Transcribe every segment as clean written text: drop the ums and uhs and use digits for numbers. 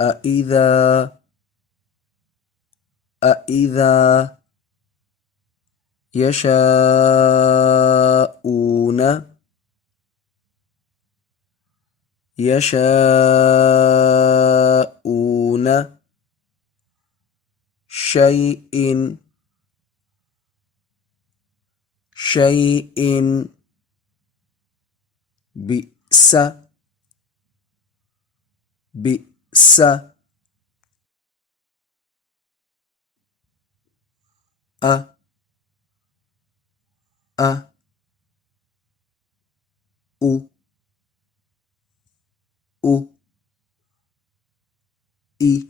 أإذا أإذا يشاءون يشاءون شيء شيء بئس بئس أ أ أو أو إي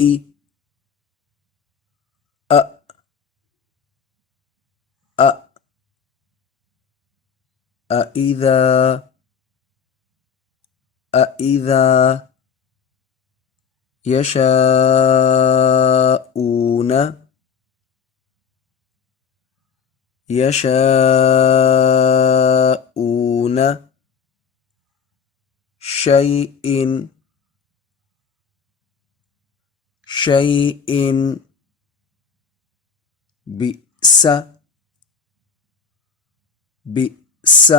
إي أ أ أإذا أإذا يشاءون يشاءون شيء شيء بئس بئس